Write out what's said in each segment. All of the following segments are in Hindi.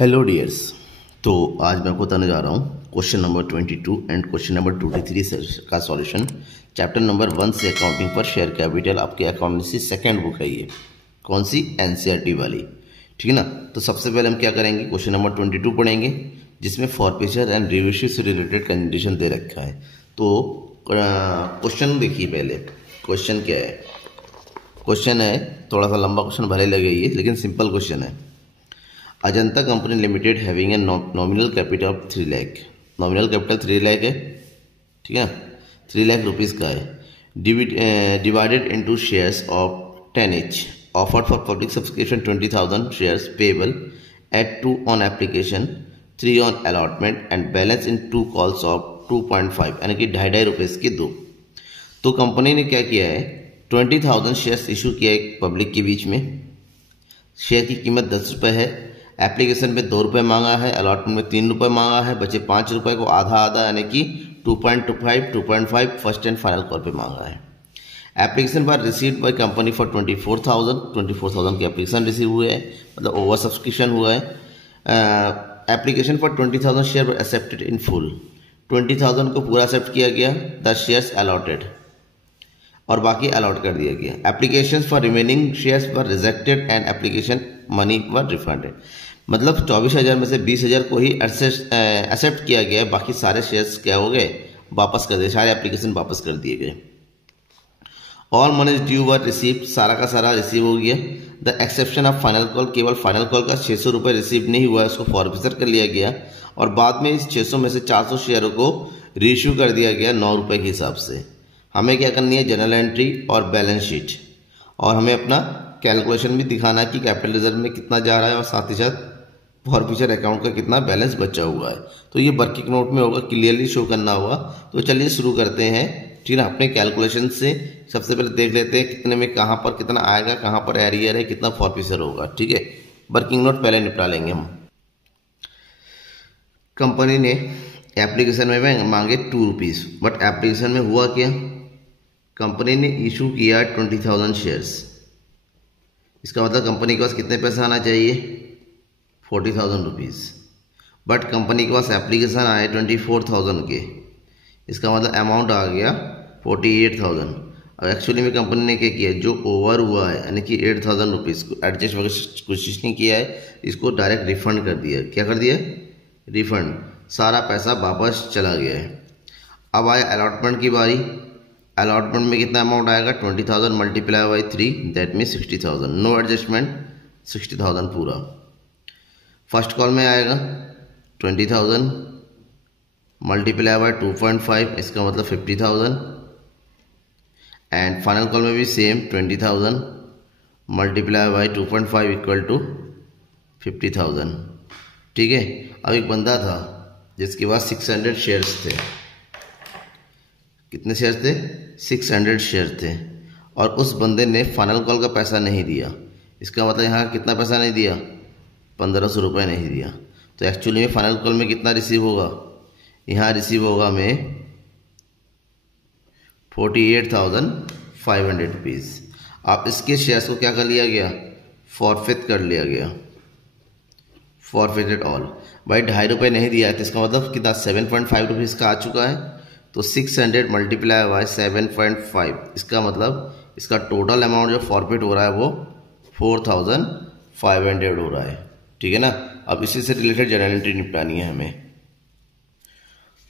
Hello dears. तो आज मैं आपको बताने जा रहा हूँ question number 22 and question number 23 का सॉल्यूशन। चैप्टर नंबर 1 से अकाउंटिंग पर शेयर कैपिटल आपके अकाउंटेंसी सेकंड बुक है ये। कौन सी? एनसीईआरटी वाली। ठीक है ना। तो सबसे पहले हम क्या करेंगे, क्वेश्चन नंबर 22 पढ़ेंगे जिसमें फॉरफीचर एंड रिवेन्यू से रिलेटेड कंडीशन दे रखा है। तो क्वेश्चन देखिए पहले। क्वेश्चन क्या है? क्वेश्चन है थोड़ा सा लंबा क्वेश्चन भले लगे ये, लेकिन सिंपल क्वेश्चन है। Ajanta company limited having a nominal capital of 3 lakh. Nominal capital 3 lakh है, ठीक है। 3 लाख रुपीज़ का है। Divided into shares of 10 each। Offered for public subscription 20,000 shares payable eight 2 on application, 3 on allotment and balance in 2 calls of 2.5, यानी कि 2.5 रुपये के 2। तो कंपनी ने क्या किया है, 20,000 शेयर्स इशू किया है पब्लिक के बीच में। शेयर की कीमत 10 रुपये है। एप्लीकेशन में 2 रुपये मांगा है, अलॉटमेंट में 3 रुपये मांगा है, बचे 5 रुपये को आधा आधा यानी कि 2.25 2.5 फर्स्ट एंड फाइनल कॉल पे मांगा है। एप्लीकेशन पर रिसीव्ड बाय कंपनी फॉर 24,000 के एप्लीकेशन रिसीव हुए हैं, मतलब ओवर सब्सक्रिप्शन हुआ है। Application for 20,000 share accepted in full. 20,000 को पूरा एक्सेप्ट किया गया, 10 शेयर्स अलॉटेड और बाकी अलॉट कर दिया गया। Application for remaining shares were rejected and application money were refunded. मतलब 24,000 में से 20,000 को ही एक्सेप्ट किया गया, बाकी सारे शेयर्स क्या हो गए, वापस कर दिए, सारे एप्लीकेशन वापस कर दिए गए। ऑल मनी ड्यू वर रिसीव, सारा का सारा रिसीव हो गया। The exception of final call, केवल फाइनल कॉल का 600 रुपये रिसीव नहीं हुआ है, उसको फॉरफीचर कर लिया गया और बाद में इस 600 में से 400 शेयरों को रीइश्यू कर दिया गया 9 रुपये के हिसाब से। हमें क्या करनी है, जनरल एंट्री और बैलेंस शीट, और हमें अपना कैलकुलेशन भी दिखाना है कि कैपिटल रिजर्व में कितना जा रहा है और साथ ही साथ फॉरफीचर अकाउंट का कितना बैलेंस बचा हुआ है। तो ये वर्किंग नोट में होगा, क्लियरली शो करना होगा। तो चलिए शुरू करते हैं, ठीक है। अपने कैलकुलेशन से सबसे पहले देख लेते हैं कितने में कहाँ पर कितना आएगा, कहाँ पर एरियर है, कितना फॉरफीचर होगा, ठीक है। वर्किंग नोट पहले निपटा लेंगे हम। कंपनी ने एप्लीकेशन में मांगे 2 रुपीज़, बट एप्लीकेशन में हुआ क्या, कंपनी ने इशू किया 20,000 शेयर्स। इसका मतलब कंपनी के पास कितने पैसे आना चाहिए, 40,000 रुपीज़, बट कंपनी के पास एप्लीकेशन आए 24,000 के। इसका मतलब अमाउंट आ गया 48,000। और एक्चुअली में कंपनी ने क्या किया, जो ओवर हुआ है यानी कि 8,000 रुपीज़ को एडजस्ट वगैरह कोशिश नहीं किया है, इसको डायरेक्ट रिफंड कर दिया। क्या कर दिया, रिफंड, सारा पैसा वापस चला गया है। अब आया अलॉटमेंट की बारी। अलॉटमेंट में कितना अमाउंट आएगा, 20,000 multiply by 3, that mean 60,000। No adjustment, 60,000 पूरा। फर्स्ट कॉल में आएगा 20,000 मल्टीप्लाई बाई 2.5, इसका मतलब 50,000। एंड फाइनल कॉल में भी same 20,000 multiply by 2.5 equal to 50,000, ठीक है। अब एक बंदा था जिसके पास 600 शेयर्स थे। कितने शेयर थे, 600 शेयर थे, और उस बंदे ने फाइनल कॉल का पैसा नहीं दिया। इसका मतलब यहाँ कितना पैसा नहीं दिया, 1,500 रुपये नहीं दिया। तो एक्चुअली में फाइनल कॉल में कितना रिसीव होगा, यहाँ रिसीव होगा हमें 48,500 रुपीज़। अब इसके शेयर्स को क्या कर लिया गया, फॉरफिट कर लिया गया, फॉरफिटेड ऑल। भाई 2.5 रुपये नहीं दिया है, तो इसका मतलब कितना 7.5 रुपीज़ का आ चुका है। तो 600 मल्टीप्लाई बाय 7.5, इसका मतलब इसका टोटल अमाउंट जो फॉरफिट हो रहा है वो 4,500 हो रहा है, ठीक है ना। अब इसी से रिलेटेड जनरल एंट्री निपटानी है हमें।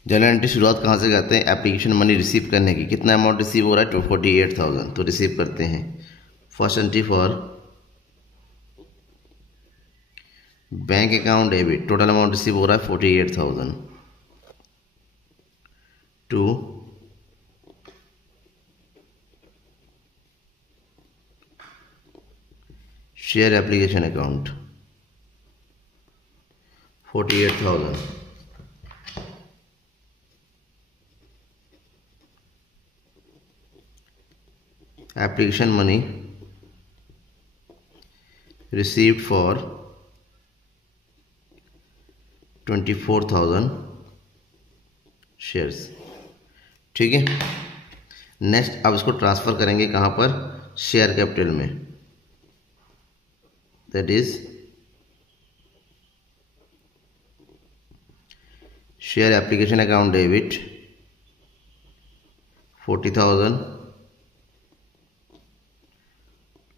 जनरल एंट्री शुरुआत कहाँ से करते हैं, एप्लीकेशन मनी रिसीव करने की। कितना अमाउंट रिसीव हो रहा है, 48,000, तो रिसीव करते हैं। First entry for bank account debit, total amount receive हो रहा है 48,000 to share application account 48,000। Application money received for 24,000 shares, ठीक है। नेक्स्ट अब इसको ट्रांसफ़र करेंगे कहाँ पर, शेयर कैपिटल में, that is share application account debit 40,000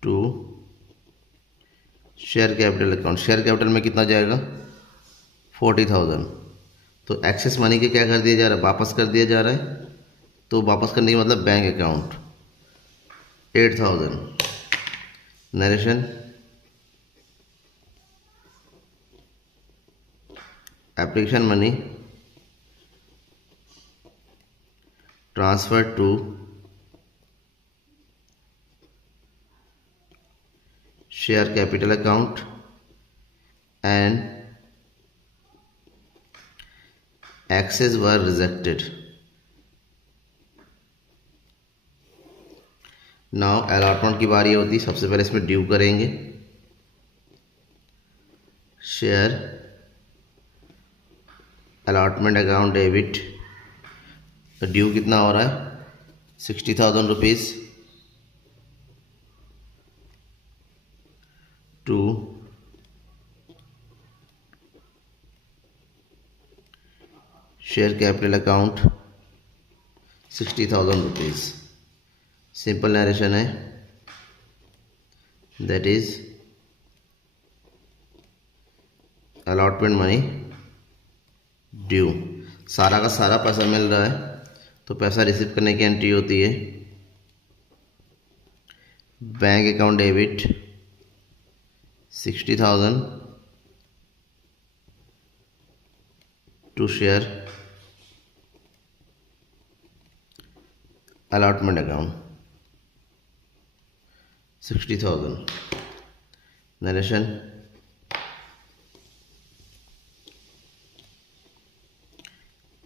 to share capital account. Share capital में कितना जाएगा 40,000। तो एक्सेस मनी के क्या कर दिया जा रहा है, वापस कर दिया जा रहा है। तो वापस करने का मतलब bank account 8,000। Narration application money transfer to share capital account and excess were rejected. Now allotment की बारी होती। सबसे पहले इसमें ड्यू करेंगे। Share allotment account debit, due कितना हो रहा है 60,000 rupees to share capital account 60,000 rupees. Simple narration है, that is allotment money due. सारा का सारा पैसा मिल रहा है तो पैसा रिसीव करने की एंट्री होती है bank account debit 60,000 to share allotment account 60,000। Narration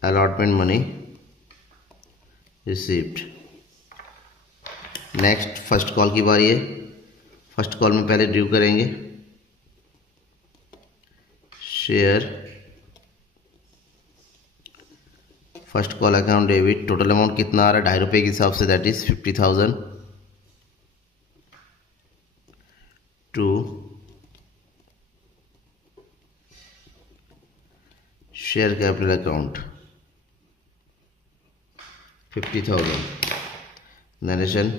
allotment money received. Next first call की बारी है। फर्स्ट कॉल में पहले ड्यू करेंगे share first call account debit. Total amount कितना आ रहा है ₹2.5 के हिसाब से, that is 50,000 to share capital account 50,000। Narration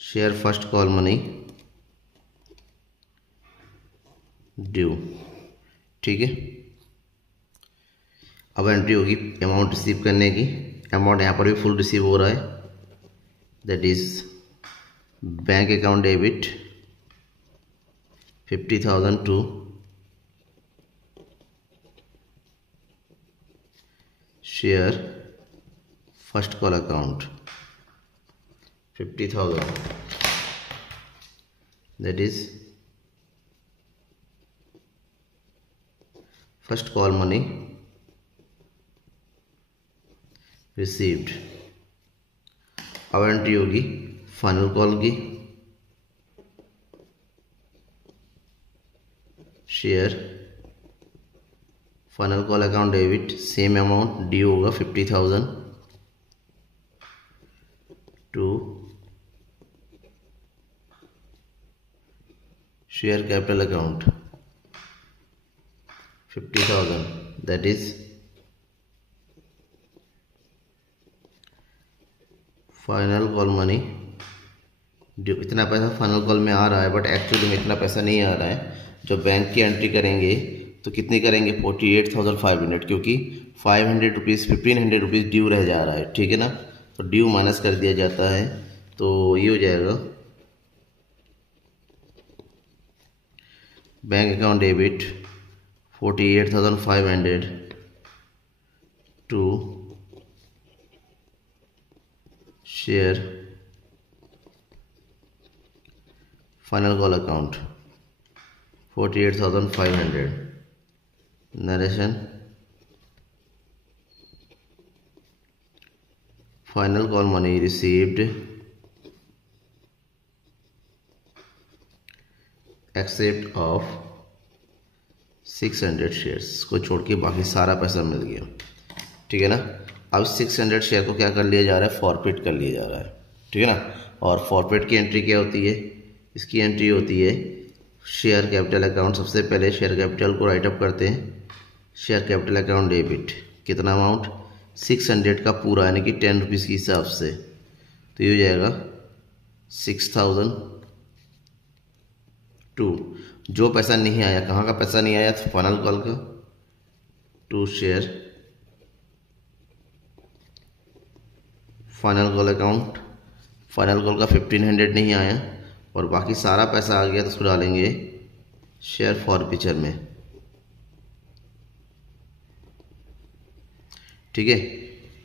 share first call money due. ठीक है, अब एंट्री होगी अमाउंट रिसीव करने की। अमाउंट यहाँ पर भी फुल रिसीव हो रहा है, that is bank account debit 50,000 to share first call account 50,000, that is first call money received. अब एंट्री होगी फाइनल कॉल की share final call account debit same amount due होगा 50,000 to share capital account 50,000, that is final call money due. इतना पैसा फाइनल कॉल में आ रहा है बट एक्चुअली में इतना पैसा नहीं आ रहा है। जो बैंक की एंट्री करेंगे तो कितनी करेंगे 48,500, क्योंकि 500 रुपीज़ 1,500 रुपीज़ ड्यू रह जा रहा है। ठीक है ना, तो ड्यू माइनस कर दिया जाता है तो ये हो जाएगा bank account debit 48,500 to share final call account 48,500। Narration final call money received except of 600 shares को छोड़ के बाकी सारा पैसा मिल गया। ठीक है ना, अब 600 शेयर को क्या कर लिया जा रहा है, फॉरफिट कर लिया जा रहा है। ठीक है ना, और फॉरफिट की एंट्री क्या होती है, इसकी एंट्री होती है शेयर कैपिटल अकाउंट, सबसे पहले शेयर कैपिटल को राइट अप करते हैं। शेयर कैपिटल अकाउंट डेबिट, कितना अमाउंट 600 का पूरा, यानी कि 10 रुपीज़ के हिसाब से, तो ये हो जाएगा 6000 टू। जो पैसा नहीं आया, कहाँ का पैसा नहीं आया, तो फाइनल कॉल का, to share final call account. Final call का 1500 नहीं आया और बाकी सारा पैसा आ गया, तो उसको डालेंगे शेयर फॉरफीचर में। ठीक है,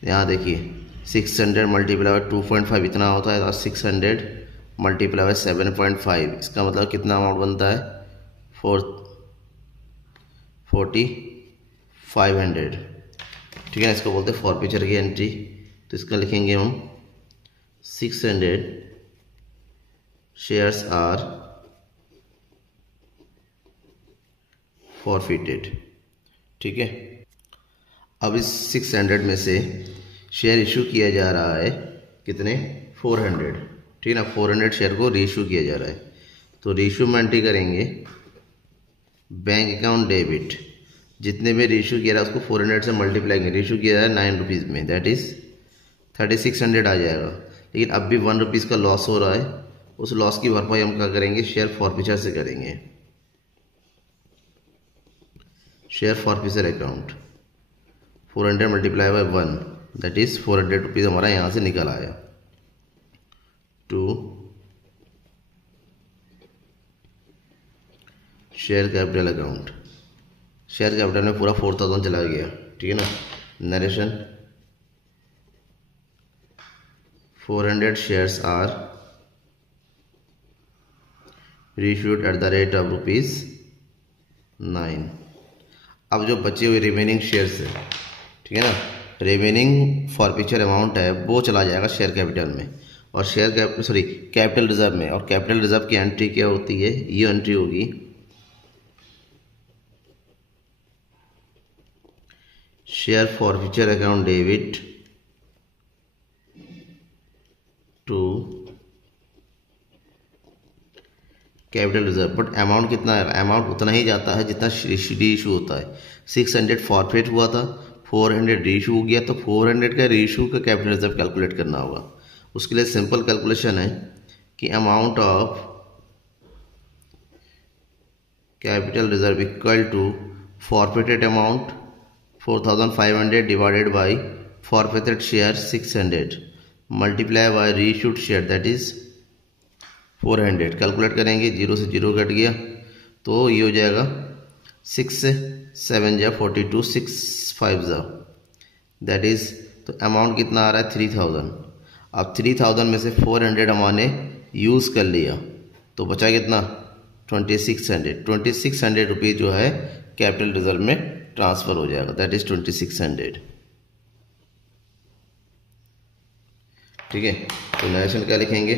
यहाँ देखिए 600 मल्टीप्लाई बाय 2.5 इतना होता है, और 600 मल्टीप्लाई बाय 7.5, इसका मतलब कितना अमाउंट बनता है 4500। ठीक है ना, इसको बोलते हैं फॉरफीचर की एंट्री। तो इसका लिखेंगे हम 600 शेयर्स आर फॉरफिटेड। ठीक है, अब इस 600 में से शेयर इशू किया जा रहा है कितने, 400। ठीक है ना, 400 शेयर को रीइशू किया जा रहा है। तो रीइशू में एंट्री करेंगे बैंक अकाउंट डेबिट, जितने में रीइशू किया रहा है उसको 400 से मल्टीप्लाई करेंगे। रीइशू किया है 9 रुपीज़ में, दैट इज़ 3600 आ जाएगा। लेकिन अब भी 1 रुपीज़ का लॉस हो रहा है, उस लॉस की भरपाई हम क्या करेंगे, शेयर फॉरफीचर से करेंगे। Share forfeiture account 400 multiply by 1, that is 400 rupees हमारा यहाँ से निकल आया। To share capital account, share capital में पूरा 4000 चला गया। ठीक है ना, narration 400 shares are reissued at the rate of ₹9। अब जो बचे हुए रिमेनिंग शेयर्स है, ठीक है ना, रिमेनिंग फॉरफीचर अमाउंट है, वो चला जाएगा शेयर कैपिटल में और कैपिटल रिजर्व में। और कैपिटल रिजर्व की एंट्री क्या होती है, ये एंट्री होगी share forfeiture account debit to capital reserve. But amount कितना है, अमाउंट उतना ही जाता है जितना रीइशू होता है। 600 फॉरफिट हुआ था, 400 रीइशू हो गया, तो 400 का रीइशू का कैपिटल रिजर्व कैलकुलेट करना होगा। उसके लिए सिंपल कैलकुलेशन है कि amount of capital reserve equal to forfeited amount 4500 divided by forfeited share 600 multiply by reissued share that is 400। Calculate करेंगे, 0 से 0 कट गया, तो ये हो जाएगा 6 से 7 जा 42, 6 5 जा दैट इज, तो अमाउंट कितना आ रहा है 3000। अब 3000 में से 400 हमने यूज़ कर लिया, तो बचा कितना 2600 रुपीज़ जो है कैपिटल रिजर्व में ट्रांसफ़र हो जाएगा, दैट इज 2600। ठीक है, तो नरेशन क्या लिखेंगे,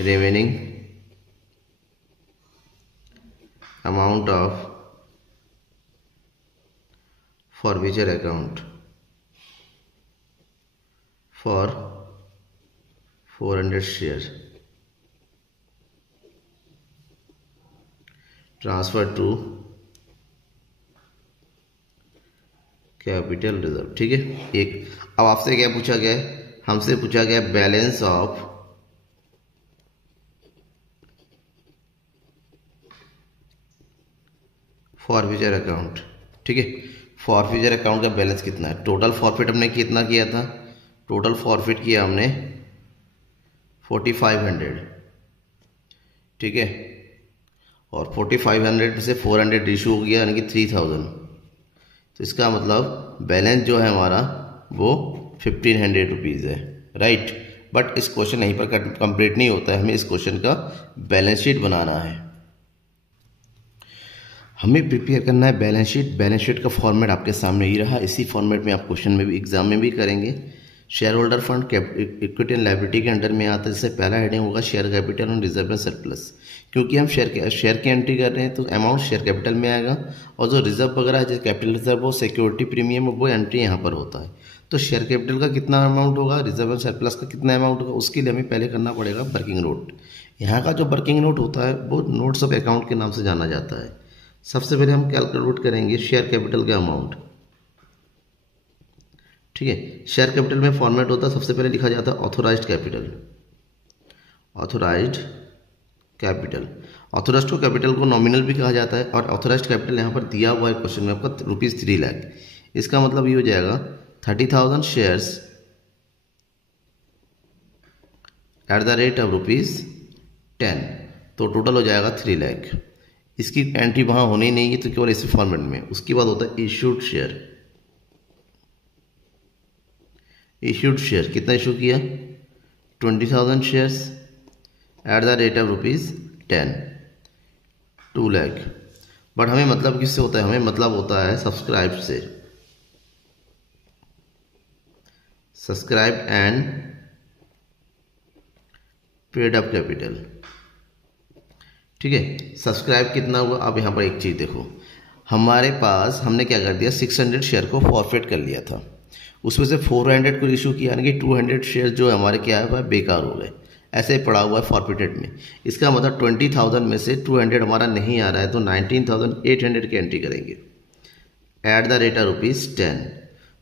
remaining amount of forfeiture account for 400 share transfer to capital reserve. ठीक है, एक अब आपसे क्या पूछा गया है, हमसे पूछा गया बैलेंस ऑफ फॉरफीचर अकाउंट। ठीक है, फॉरफीचर अकाउंट का बैलेंस कितना है, टोटल फॉरफिट हमने कितना किया था, टोटल फॉरफिट किया हमने 4500। ठीक है, और 4500 में से 400 इशू हो गया, यानी कि 3000। तो इसका मतलब बैलेंस जो है हमारा वो 1500 रुपीज़ है, राइट। बट इस क्वेश्चन यहीं पर कंप्लीट नहीं होता है, हमें इस क्वेश्चन का बैलेंस शीट बनाना है, हमें प्रिपेयर करना है बैलेंस शीट। बैलेंस शीट का फॉर्मेट आपके सामने ही रहा, इसी फॉर्मेट में आप क्वेश्चन में भी एग्जाम में भी करेंगे। Share holder fund equity and liability के अंडर में आता है, जैसे पहला हेडिंग होगा शेयर कैपिटल और रिजर्व एंड सरप्लस, क्योंकि हम शेयर की एंट्री कर रहे हैं तो अमाउंट शेयर कैपिटल में आएगा, और जो रिजर्व वगैरह है जैसे कैपिटल रिजर्व हो, सिक्योरिटी प्रीमियम वो एंट्री यहाँ पर होता है। तो शेयर कैपिटल का कितना अमाउंट होगा, रिजर्व एंड सरप्लस का कितना अमाउंट होगा, उसके लिए हमें पहले करना पड़ेगा वर्किंग नोट। यहाँ का जो वर्किंग नोट होता है वो नोट्स ऑफ अकाउंट के नाम से जाना जाता है। सबसे पहले हम कैलकुलेट करेंगे शेयर कैपिटल का अमाउंट। ठीक है, शेयर कैपिटल में फॉर्मेट होता है, सबसे पहले लिखा जाता है authorised capital. Authorised capital, authorised को कैपिटल को नॉमिनल भी कहा जाता है, और ऑथोराइज्ड कैपिटल यहाँ पर दिया हुआ है क्वेश्चन में आपका ₹3 लाख। इसका मतलब ये हो जाएगा 30,000 shares at the rate of ₹10, तो टोटल हो जाएगा 3 लाख। इसकी एंट्री वहाँ होनी नहीं है तो केवल इसी फॉर्मेट में। उसके बाद होता है इश्यूड शेयर। इश्यूड शेयर कितना इशू किया, 20,000 shares at the rate of ₹10, 2 lakh. But हमें मतलब किससे होता है, हमें मतलब होता है सब्सक्राइब से, subscribe and paid up capital. ठीक है, सब्सक्राइब कितना हुआ। अब यहाँ पर एक चीज़ देखो, हमारे पास हमने क्या कर दिया, 600 शेयर को फॉरफिट कर लिया था, उसमें से 400 को इशू किया, यानी कि 200 शेयर जो हमारे क्या है बेकार हो गए, ऐसे पड़ा हुआ है फॉरफिटेड में। इसका मतलब 20,000 में से 200 हमारा नहीं आ रहा है, तो 19,800 की एंट्री करेंगे एट द रेट ऑफ ₹10,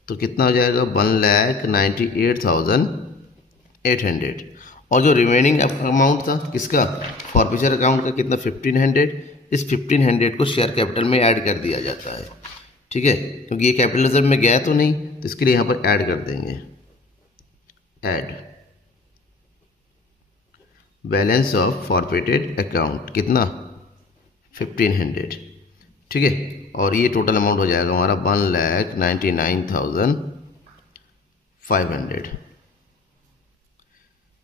तो कितना हो जाएगा 1,98,800। और जो रिमेनिंग अमाउंट था किसका, फॉरफिचर अकाउंट का, कितना 1,500। इस 1,500 को शेयर कैपिटल में ऐड कर दिया जाता है। ठीक है, क्योंकि ये कैपिटल रिजर्व में गया तो नहीं, तो इसके लिए यहाँ पर ऐड कर देंगे, add balance of forfeited account, कितना 1,500। ठीक है, और ये टोटल अमाउंट हो जाएगा हमारा 1,99,500।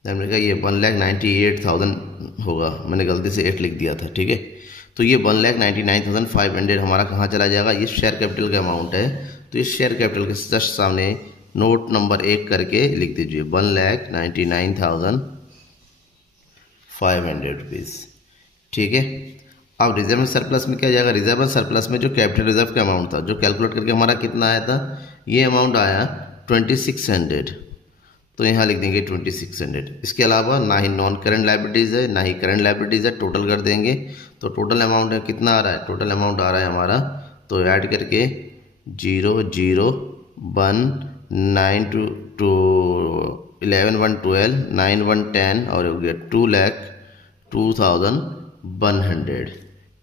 मैंने कहा ये 1,98,000 होगा, मैंने गलती से 8 लिख दिया था। ठीक है, तो ये 1,99,500 हमारा कहाँ चला जाएगा, ये शेयर कैपिटल का अमाउंट है, तो इस शेयर कैपिटल के जस्ट सामने नोट नंबर 1 करके लिख दीजिए 1,99,500 ठीक है। अब रिजर्व एंड सरप्लस में क्या जाएगा, रिजर्व एंड सरप्लस में जो कैपिटल रिजर्व का अमाउंट था, जो कैलकुलेट करके हमारा कितना आया था, ये अमाउंट आया 2,600, तो यहाँ लिख देंगे 2,600। इसके अलावा ना ही नॉन करंट लाइबिलिटीज़ है ना ही करंट लाइबिलिटीज़ है, टोटल कर देंगे तो टोटल अमाउंट है कितना आ रहा है, टोटल अमाउंट आ रहा है हमारा, तो ऐड करके 0,0,1,9,2,11,1,12 9,1,10 और हो गया 2,02,100।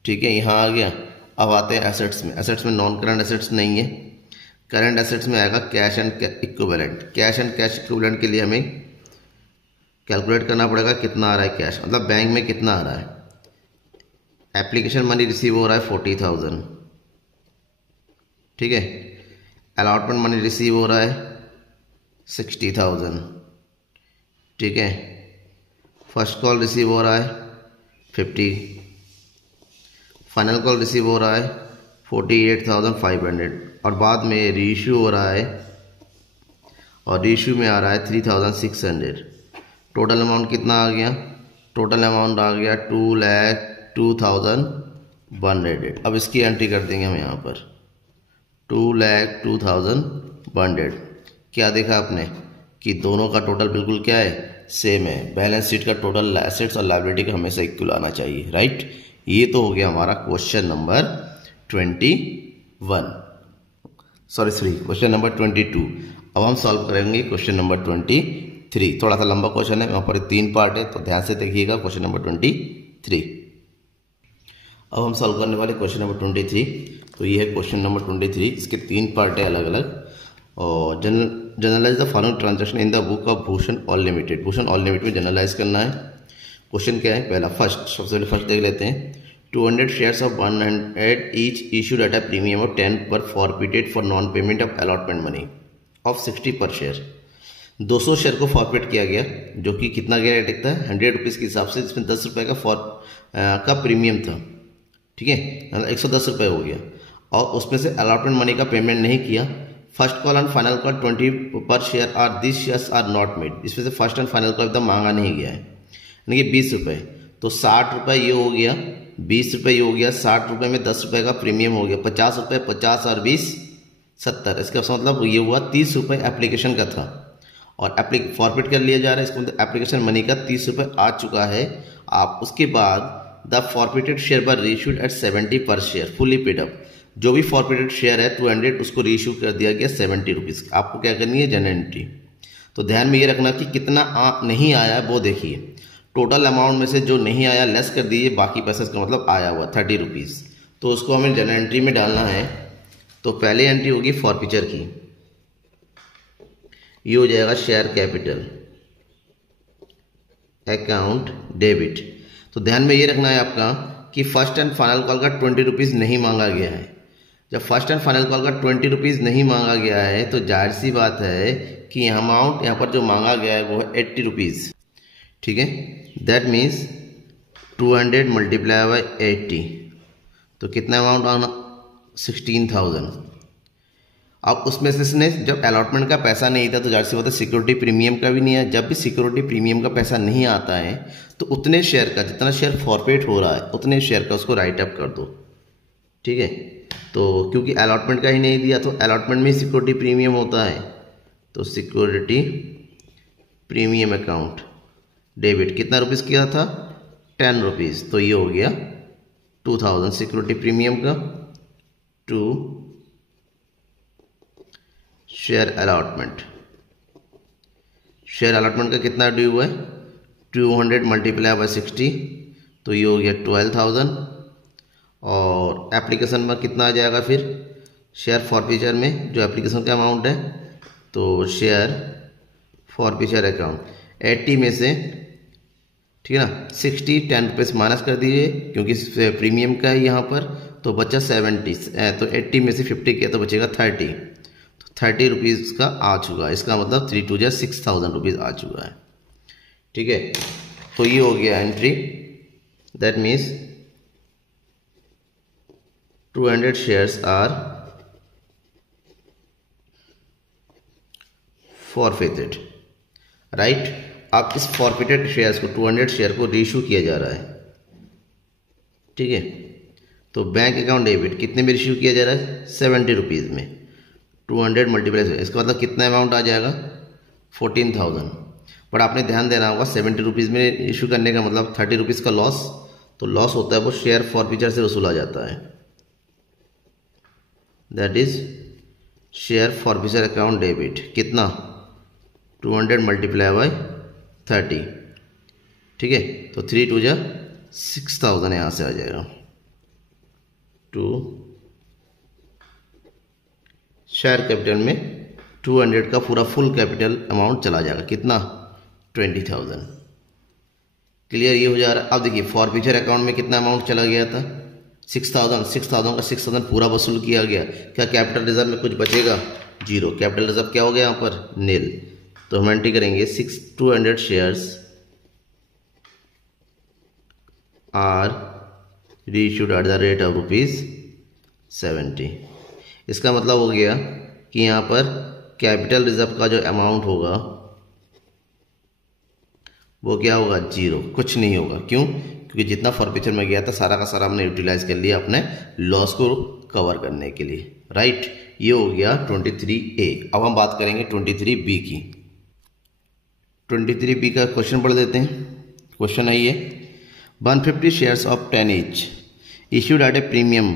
ठीक है, यहाँ आ गया। अब आते हैं एसेट्स में। एसेट्स में नॉन करंट एसेट्स नहीं है, करंट एसेट्स में आएगा cash and equivalent. Cash and cash equivalent के लिए हमें कैलकुलेट करना पड़ेगा कितना आ रहा है कैश, मतलब बैंक में कितना आ रहा है। एप्लीकेशन मनी रिसीव हो रहा है 40,000, ठीक है। अलॉटमेंट मनी रिसीव हो रहा है 60,000, ठीक है। फर्स्ट कॉल रिसीव हो रहा है 50, फाइनल कॉल रिसीव हो रहा है 48,500 और बाद में रीइश्यू हो रहा है और रीइश्यू में आ रहा है 3,600। टोटल अमाउंट कितना आ गया, टोटल अमाउंट आ गया 2,02,100। अब इसकी एंट्री कर देंगे हम यहाँ पर 2,02,100। क्या देखा आपने कि दोनों का टोटल बिल्कुल क्या है, सेम है। बैलेंस शीट का टोटल एसेट्स और लायबिलिटी का हमेशा इक्वल आना चाहिए, राइट। ये तो हो गया हमारा क्वेश्चन नंबर 22। अब हम सॉल्व करेंगे क्वेश्चन नंबर 23। थोड़ा सा लंबा क्वेश्चन है, वहाँ पर 3 पार्ट है, तो ध्यान से देखिएगा क्वेश्चन नंबर 23। अब हम सॉल्व करने वाले क्वेश्चन नंबर 23। तो ये है क्वेश्चन नंबर 23, इसके 3 पार्ट है अलग अलग। और journalise the following transaction in the book of Bhushan Oil Limited. Bhushan Oil Limited में जनरलाइज करना है। क्वेश्चन क्या है, पहला सबसे पहले फर्स्ट देख लेते हैं। 200 shares of 100 each issued at a premium of 10 पर forfeited for non payment of allotment money of 60 पर शेयर। 200 शेयर को फॉरफिट किया गया, जो कि कितना गया रेट दिखता है 100 रुपीज़ के हिसाब से, जिसमें 10 रुपये का प्रीमियम था, ठीक है, मतलब 110 रुपये हो गया। और उसमें से अलॉटमेंट मनी का पेमेंट नहीं किया, first call and final call 20 per share are this shares are not made. इसमें से फर्स्ट एंड फाइनल कॉल एकदम मांगा नहीं गया है, यानी कि 20 रुपये। तो 60 रुपये ये हो गया, 20 रुपये ये हो गया, 60 रुपये में 10 रुपये का प्रीमियम हो गया, 50 रुपये, 50 और 20 70। इसका मतलब ये हुआ 30 रुपये एप्लीकेशन का था और फॉरफिट कर लिया जा रहा है। इसका मतलब एप्लीकेशन मनी का 30 रुपये आ चुका है। आप उसके बाद द फॉरफिटेड शेयर पर रीइश्यूड एट 70 पर शेयर फुली पेड अप। जो भी फॉरफिटेड शेयर है 200 उसको रीइश्यू कर दिया गया 70 रुपीज़। आपको क्या करनी है, जनरल एंट्री। तो ध्यान में ये रखना कि कितना नहीं आया वो देखिए। टोटल अमाउंट में से जो नहीं आया लेस कर दीजिए, बाकी पैसा इसका मतलब आया हुआ 30 रुपीज़। तो उसको हमें जनरल एंट्री में डालना है। तो पहली एंट्री होगी फॉरफिचर की, ये हो जाएगा शेयर कैपिटल अकाउंट डेबिट। तो ध्यान में ये रखना है आपका कि फर्स्ट एंड फाइनल कॉल का 20 रुपीज़ नहीं मांगा गया है। जब फर्स्ट एंड फाइनल कॉल का 20 रुपीज़ नहीं मांगा गया है तो जाहिर सी बात है कि अमाउंट यहाँ पर जो मांगा गया है वो है 80 रुपीज़। ठीक है, दैट मीन्स 200 मल्टीप्लाई बाई 80, तो कितना अमाउंट आना, 16,000। अब उसमें से इसने जब अलॉटमेंट का पैसा नहीं था तो जाहिर सी बात है सिक्योरिटी प्रीमियम का भी नहीं है। जब भी सिक्योरिटी प्रीमियम का पैसा नहीं आता है तो उतने शेयर का, जितना शेयर फॉरफिट हो रहा है उतने शेयर का उसको राइट अप कर दो। ठीक है, तो क्योंकि अलॉटमेंट का ही नहीं दिया तो अलॉटमेंट में सिक्योरिटी प्रीमियम होता है, तो सिक्योरिटी प्रीमियम अकाउंट डेबिट कितना रुपीज़ किया था, 10 रुपीज़। तो ये हो गया 2000 सिक्योरिटी प्रीमियम का to share allotment. Share allotment का कितना ड्यू हुआ है, 200 मल्टीप्लाई बाई 60, तो ये हो गया 12,000। और एप्लीकेशन में कितना आ जाएगा फिर शेयर फॉरफिचर में, जो एप्लीकेशन का अमाउंट है, तो शेयर फॉरफिचर अकाउंट 80 में से, ठीक है ना, 60 10 रुपीज़ माइनस कर दीजिए क्योंकि प्रीमियम का है यहाँ पर, तो बचा 70। तो 80 में से 50 किया तो बचेगा 30, तो 30 रुपीज़ का आ चुका है। इसका मतलब 3 2 6,000 रुपीज़ आ चुका है। ठीक है, तो ये हो गया entry. That means 200 shares are forfeited, right. अब इस फॉरफिटेड शेयर्स को 200 शेयर को रीइश्यू किया जा रहा है। ठीक है, तो बैंक अकाउंट डेबिट कितने में रीइश्यू किया जा रहा है, 70 रुपीज़ में। 200 मल्टीप्लाई, इसका मतलब कितना अमाउंट आ जाएगा, 14,000। बट आपने ध्यान देना होगा 70 रुपीज़ में इशू करने का मतलब 30 रुपीज़ का लॉस, तो लॉस होता है वो शेयर फॉरफिचर से वसूला जाता है। That is share forfeiture account debit कितना, 200 मल्टीप्लाई बाई 30। ठीक है, तो 3 2 6,000 यहाँ से आ जाएगा। टू शेयर कैपिटल में 200 का पूरा फुल कैपिटल अमाउंट चला जाएगा, कितना, 20,000। क्लियर, ये हो जा रहा है। अब देखिए फॉरफिचर अकाउंट में कितना अमाउंट चला गया था, 6,000 का 6,000 पूरा वसूल किया गया। क्या कैपिटल रिजर्व में कुछ बचेगा, 0। कैपिटल रिजर्व क्या हो गया यहाँ पर, नील। तो हम एंट्री करेंगे 200 shares are reissued at the rate of ₹70। इसका मतलब हो गया कि यहाँ पर कैपिटल रिजर्व का जो अमाउंट होगा वो क्या होगा, 0, कुछ नहीं होगा। क्यों, क्योंकि जितना फॉरफिचर में गया था सारा का सारा हमने यूटिलाइज कर लिया अपने लॉस को कवर करने के लिए, राइट। ये हो गया 23A। अब हम बात करेंगे 23B की। 23B का क्वेश्चन पढ़ देते हैं। क्वेश्चन है ये, 150 shares of 10 each issued at a premium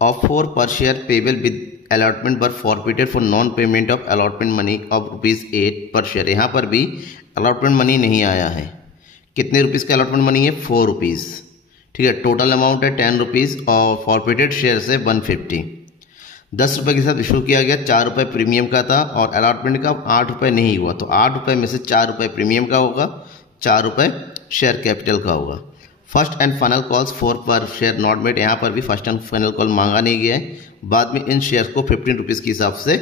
of 4 per share payable with allotment but forfeited for non payment of allotment money of ₹8 per share। यहाँ पर भी अलॉटमेंट मनी नहीं आया है। कितने रुपीज़ का अलॉटमेंट मनी है, 4 रुपीज़। ठीक है, टोटल अमाउंट है 10 रुपीज़ और फॉरफिटेड शेयर से 150। 10 रुपये के साथ इशू किया गया, 4 रुपये प्रीमियम का था और अलॉटमेंट का 8 रुपये नहीं हुआ, तो 8 रुपये में से 4 रुपये प्रीमियम का होगा, 4 रुपये शेयर कैपिटल का होगा। फर्स्ट एंड फाइनल कॉल्स 4 पर शेयर नॉट मेड, यहाँ पर भी फर्स्ट एंड फाइनल कॉल मांगा नहीं गया है। बाद में इन शेयर को 15 रुपीज़ के हिसाब से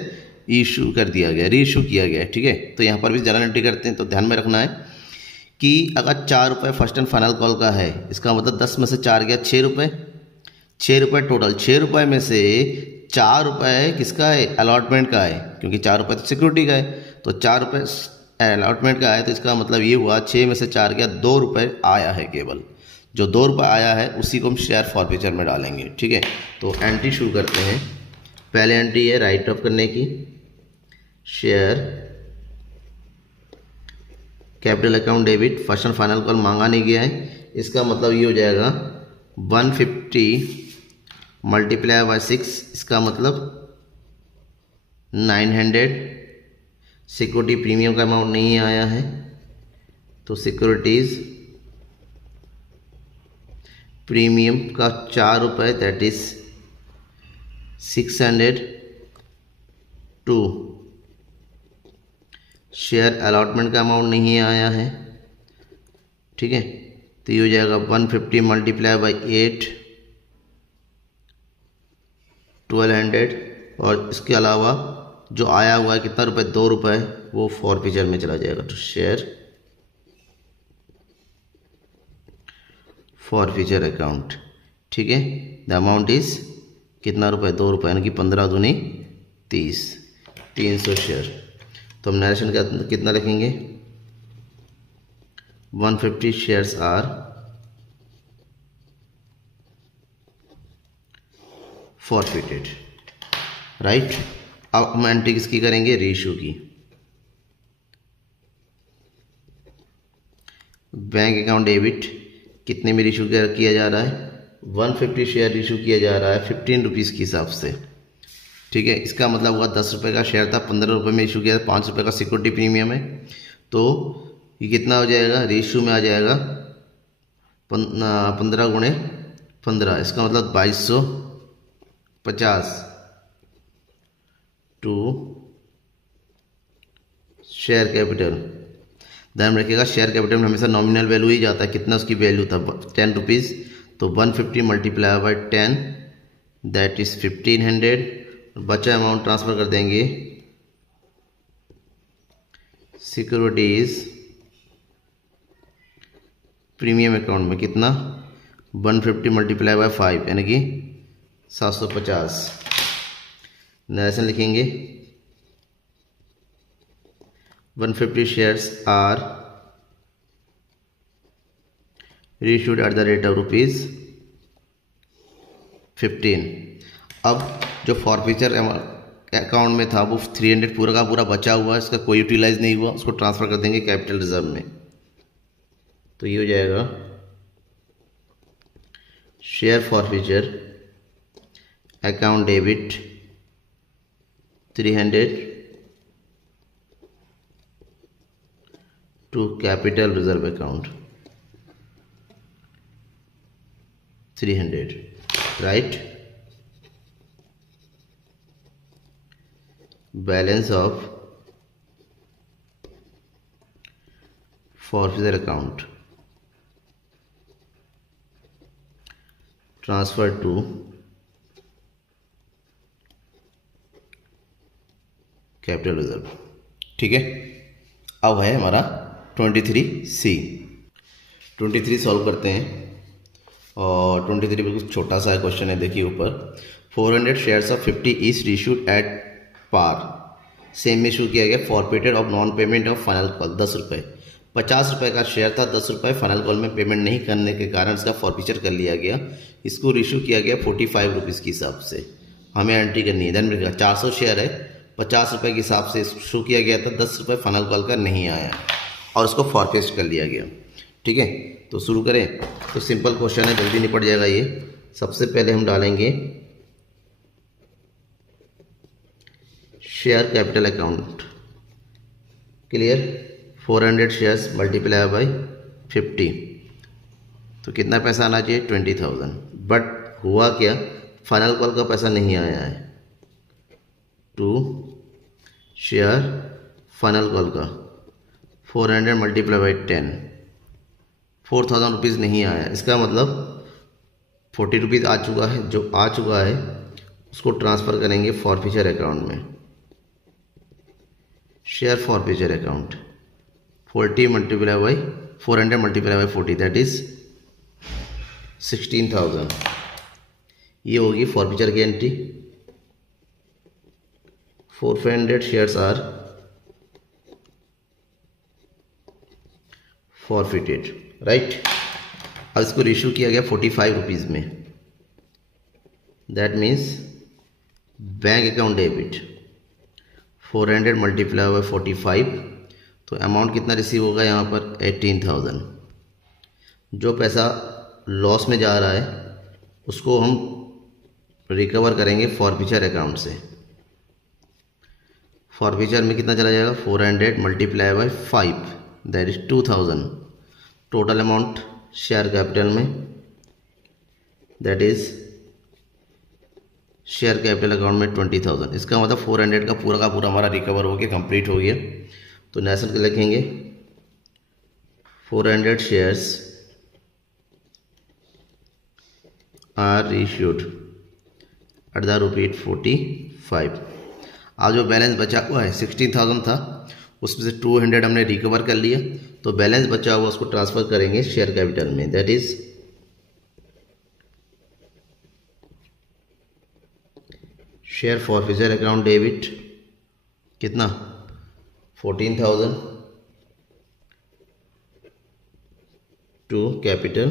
इशू कर दिया गया, री इशू किया गया है। ठीक है, तो यहाँ पर भी जनरल एंट्री करते हैं। तो ध्यान में रखना है कि अगर 4 रुपये फर्स्ट एंड फाइनल कॉल का है, इसका मतलब 10 में से 4 गया, 6 रुपये। 6 रुपये टोटल, 6 रुपये में से ₹4 किसका है, अलॉटमेंट का है, क्योंकि ₹4 तो सिक्योरिटी का है, तो ₹4 अलॉटमेंट का है, तो इसका मतलब ये हुआ 6 में से 4 गया, ₹2 आया है केवल। जो ₹2 आया है उसी को हम शेयर फॉरफीचर में डालेंगे। ठीक है, तो एंट्री शुरू करते हैं। पहले एंट्री है राइट ऑफ करने की, share capital account debit, first and final call मांगा नहीं गया है, इसका मतलब ये हो जाएगा 150 मल्टीप्लाई बाय 6, इसका मतलब 900। सिक्योरिटी प्रीमियम का अमाउंट नहीं आया है, तो सिक्योरिटीज प्रीमियम का ₹4 दैट इज 602। शेयर अलॉटमेंट का अमाउंट नहीं आया है। ठीक है, तो ये हो जाएगा 150 मल्टीप्लाई बाई 8 1200, और इसके अलावा जो आया हुआ है कितना रुपए, ₹2, वो फॉरफीचर में चला जाएगा। तो शेयर फॉरफीचर अकाउंट। ठीक है, द अमाउंट इज कितना रुपए, ₹2, यानी कि 15 दूनी 30, 300 शेयर। तो हम नरेशन का कितना लिखेंगे, 150 शेयर्स आर फॉरफिटेड। राइट, अब हम एंट्री किसकी करेंगे, रीइश्यू की। बैंक अकाउंट डेबिट कितने में इशू किया जा रहा है, 150 शेयर इशू किया जा रहा है ₹15 के हिसाब से। ठीक है, इसका मतलब हुआ ₹10 का शेयर था, ₹15 में इशू किया, ₹5 का सिक्योरिटी प्रीमियम है, तो ये कितना हो जाएगा, रेशियो में आ जाएगा 15 गुणे 15, इसका मतलब 2250 टू शेयर कैपिटल। ध्यान रखिएगा शेयर कैपिटल में हमेशा नॉमिनल वैल्यू ही जाता है, कितना उसकी वैल्यू था ₹10, तो 150 मल्टीप्लाई बाई 10 दैट इज 1500। बचा अमाउंट ट्रांसफर कर देंगे सिक्योरिटीज प्रीमियम अकाउंट में, कितना 150 मल्टीप्लाई बाई 5 यानी कि 750। नरेशन लिखेंगे 150 shares are reissued at the rate of ₹15। अब जो फॉरफीचर अकाउंट में था वो 300 पूरा का पूरा बचा हुआ है, इसका कोई यूटिलाइज नहीं हुआ, उसको ट्रांसफर कर देंगे कैपिटल रिजर्व में। तो ये हो जाएगा share forfeiture account debit 300 to capital reserve account 300। Right, balance of forfeiture account transfer to capital reserve. ठीक है, अब है हमारा 23C। 23 सॉल्व करते हैं, और 23 बिल्कुल छोटा सा क्वेश्चन है। देखिए ऊपर 400 shares of 50 each issued at par, same issue किया गया, forfeited of non payment of final call ₹10। ₹50 का शेयर था, ₹10 फाइनल कॉल में पेमेंट नहीं करने के कारण इसका फॉरफीचर कर लिया गया। इसको इशू किया गया ₹45 के हिसाब से। हमें एंट्री करनी है। ध्यान रखिएगा 400 शेयर है, ₹50 के हिसाब से इशू किया गया था, ₹10 फाइनल कॉल का नहीं आया और उसको फॉरफिट कर लिया गया। ठीक है, तो शुरू करें। तो सिंपल क्वेश्चन है, जल्दी निपट जाएगा ये। सबसे पहले हम डालेंगे share capital account. Clear, 400 shares multiply by 50, तो कितना पैसा आना चाहिए 20,000। बट हुआ क्या, फाइनल कॉल का पैसा नहीं आया है। टू शेयर फाइनल कॉल का 400 मल्टीप्लाई बाई 10, 4,000 रुपीज़ नहीं आया। इसका मतलब 40 रुपीज़ आ चुका है, जो आ चुका है उसको ट्रांसफ़र करेंगे फॉरफीचर अकाउंट में। Share forfeiture account 400 multiply by 40 that is 16,000। ये होगी फॉरफीचर की entry. 400 shares are forfeited, right. अब इसको रेशियो किया गया 45 रुपीज़ में, that means bank account debit 400 multiply by 45, तो अमाउंट कितना रिसीव होगा यहाँ पर 18,000। जो पैसा लॉस में जा रहा है उसको हम रिकवर करेंगे फॉरफीचर अकाउंट से। फॉरफीचर में कितना चला जाएगा 400 multiply by 5, that is 2000। Total amount share capital में, that is share capital account में 20,000। इसका मतलब 400 का पूरा हमारा रिकवर हो गया, कंप्लीट हो गया। तो नेशनल के लिखेंगे 400 shares are issued at the rupees 45। आज जो बैलेंस बचा हुआ है 16,000 था, उसमें से 200 हमने रिकवर कर लिया, तो बैलेंस बचा हुआ उसको ट्रांसफर करेंगे शेयर कैपिटल में, that is share forfeiture account debit कितना 14,000 टू कैपिटल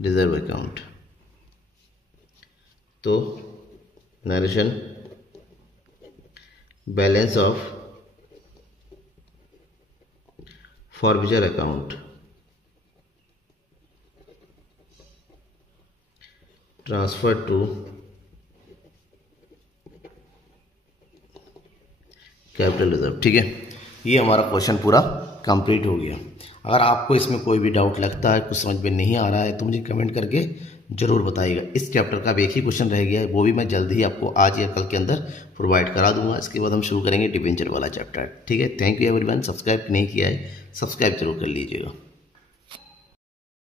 रिजर्व अकाउंट। तो narration balance of forfeiture account transfer to capital reserve. ठीक है, ये हमारा क्वेश्चन पूरा कंप्लीट हो गया। अगर आपको इसमें कोई भी डाउट लगता है, कुछ समझ में नहीं आ रहा है, तो मुझे कमेंट करके ज़रूर बताइएगा। इस चैप्टर का एक ही क्वेश्चन रह गया है, वो भी मैं जल्द ही आपको आज या कल के अंदर प्रोवाइड करा दूंगा। इसके बाद हम शुरू करेंगे डिबेंचर वाला चैप्टर। ठीक है, थैंक यू एवरीवन। सब्सक्राइब नहीं किया है, सब्सक्राइब जरूर कर लीजिएगा।